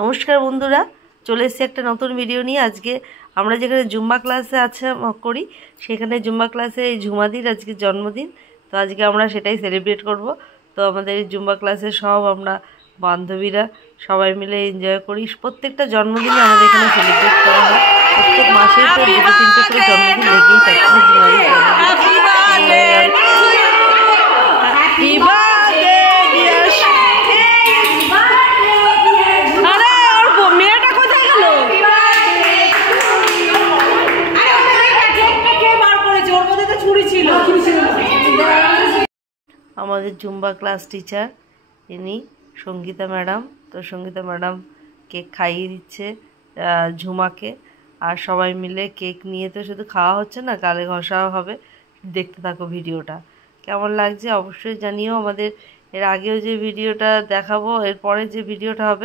নমস্কার বন্ধুরা, চলে এসেছি একটা নতুন ভিডিও নিয়ে। আজকে আমরা যেখানে জুম্বা ক্লাসে করি সেখানে জুম্বা ক্লাসে এই ঝুমাদির আজকে জন্মদিন। তো আজকে আমরা সেটাই সেলিব্রেট করব। তো আমাদের এই জুম্বা ক্লাসে সব আমরা বান্ধবীরা সবাই মিলে এনজয় করি। প্রত্যেকটা জন্মদিনে আমাদের এখানে সেলিব্রেট করা হয়। প্রত্যেক মাসেই তো 2-3টে করে জন্মদিন লেগেই থাকে ঝুমাদির আমাদের জুম্বা ক্লাস টিচার ইনি সঙ্গীতা ম্যাডাম। তো সঙ্গীতা ম্যাডাম কেক খাইয়ে দিচ্ছে ঝুমাকে, আর সবাই মিলে কেক নিয়ে তো শুধু খাওয়া হচ্ছে না, গালে ঘষাও হবে। দেখতে থাকো ভিডিওটা, কেমন লাগছে অবশ্যই জানিও। আমাদের এর আগেও যে ভিডিওটা দেখাবো, এরপরে যে ভিডিওটা হবে